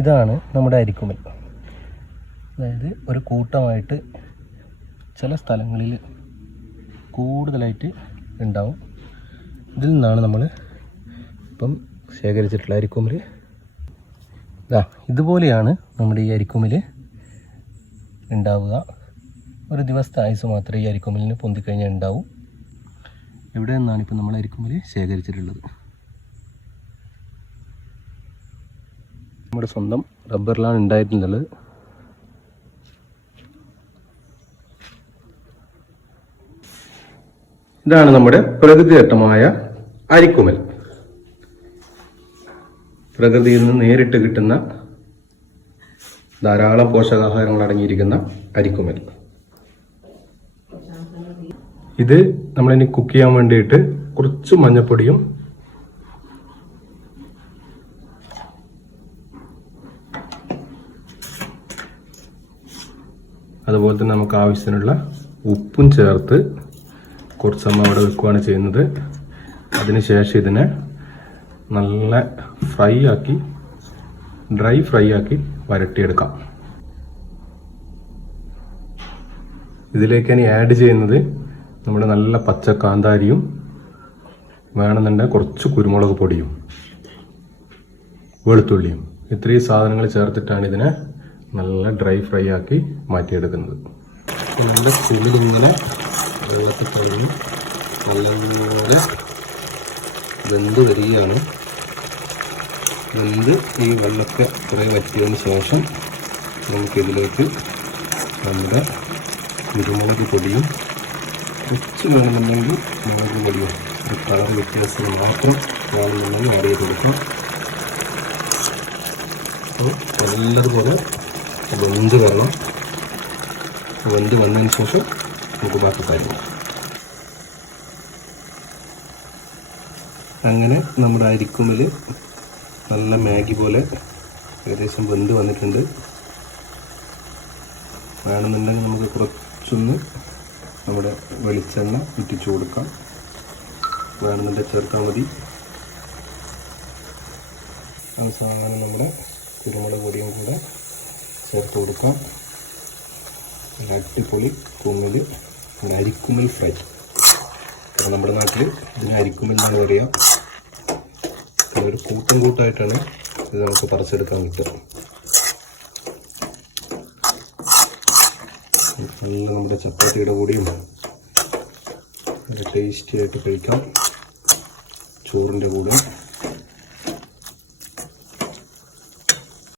ഇതാണ് നമ്മുടെ അരിക്കുമൽ. അതായത് ഒരു കൂട്ടമായിട്ട് ചില സ്ഥലങ്ങളിൽ കൂടുതലായിട്ട് ഉണ്ടാവും. ഇതിൽ നിന്നാണ് നമ്മൾ ഇപ്പം ശേഖരിച്ചിട്ടുള്ള അരിക്കുമൽ. ഇതുപോലെയാണ് നമ്മുടെ ഈ അരിക്കുമൽ ഉണ്ടാവുക. ഒരു ദിവസത്തെ ആയുസ് മാത്രമേ ഈ അരിക്കുമലിന് പൊന്തിക്കഴിഞ്ഞാൽ ഉണ്ടാവും. ഇവിടെ നിന്നാണ് ഇപ്പം നമ്മൾ അരിക്കുമൽ ശേഖരിച്ചിട്ടുള്ളത്. നമ്മുടെ സ്വന്തം റബ്ബറിലാണ് ഉണ്ടായിട്ടുള്ളത്. ഇതാണ് നമ്മുടെ പ്രകൃതിദത്തമായ അരിക്കുമൽ. പ്രകൃതിയിൽ നിന്ന് നേരിട്ട് കിട്ടുന്ന ധാരാളം പോഷകാഹാരങ്ങൾ അടങ്ങിയിരിക്കുന്ന അരിക്കുമൽ. ഇത് നമ്മളിനി കുക്ക് ചെയ്യാൻ വേണ്ടിയിട്ട് കുറച്ച് മഞ്ഞപ്പൊടിയും അതുപോലെ തന്നെ നമുക്ക് ആവശ്യത്തിനുള്ള ഉപ്പും ചേർത്ത് കുറച്ച് സമയം അവിടെ വെക്കുകയാണ് ചെയ്യുന്നത്. അതിനുശേഷം ഇതിനെ നല്ല ഡ്രൈ ഫ്രൈ ആക്കി വരട്ടിയെടുക്കാം. ഇതിലേക്ക് ഇനി ആഡ് ചെയ്യുന്നത് നമ്മുടെ നല്ല പച്ച കാന്താരിയും വേണമെന്നുണ്ടെങ്കിൽ കുറച്ച് കുരുമുളക് പൊടിയും വെളുത്തുള്ളിയും, ഇത്രയും സാധനങ്ങൾ ചേർത്തിട്ടാണ് ഇതിനെ നല്ല ഡ്രൈ ഫ്രൈ ആക്കി മാറ്റിയെടുക്കുന്നത്. നല്ല ചുള്ളിലിങ്ങനെ വെള്ളത്തിൽ കഴിഞ്ഞ് നല്ലപോലെ വെന്ത് വരികയാണ്. വെന്ത് ഈ വെള്ളമൊക്കെ കുറേ വറ്റിയതിന് ശേഷം നമുക്കിതിലേക്ക് നമ്മുടെ കുരുമുളക് പൊടിയും കുറച്ച് വേണമെന്നുണ്ടെങ്കിൽ മുളക് പൊടിയും കളർ വ്യത്യാസം മാത്രം വേണമെന്നുണ്ടെങ്കിൽ ആഡ് ചെയ്ത് കൊടുക്കാം. അപ്പോൾ നല്ലതുപോലെ വെന്ത് വരണം. വെന്ത് വന്നതിന് ശേഷം നമുക്ക് ബാക്കി കാര്യങ്ങൾ. അങ്ങനെ നമ്മുടെ അരിക്കുമൽ നല്ല മാഗി പോലെ ഏകദേശം വെന്ത് വന്നിട്ടുണ്ട്. വേണമെന്നുണ്ടെങ്കിൽ നമുക്ക് കുറച്ചൊന്ന് നമ്മുടെ വെളിച്ചെണ്ണ ഇറ്റിച്ചു കൊടുക്കാം. വേണമെന്നുണ്ടെങ്കിൽ ചേർത്താൽ മതി. അവസാനം നമ്മുടെ കുരുമുളക് പൊടിയും കൂടെ ചേർത്ത് കൊടുക്കാം. അടിപൊളി കുമ്മൽ, അരിക്കുമൽ ഫ്രൈ. അപ്പോൾ നമ്മുടെ നാട്ടിൽ ഇതിന് അരിക്കുമൽ എന്നാണ് പറയുക. ഒരു കൂട്ടായിട്ടാണ് ഇത് നമുക്ക് പറിച്ചെടുക്കാൻ കിട്ടുക. നല്ല നമ്മുടെ ചപ്പാത്തിയുടെ കൂടിയും ടേസ്റ്റി ആയിട്ട് കഴിക്കാം, ചോറിൻ്റെ കൂടെ.